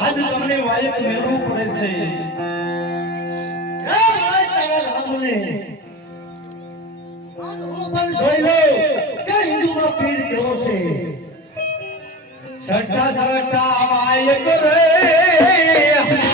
આજ તમને વાયક મેળવું પડે છે. સટા સટા વાયક રે.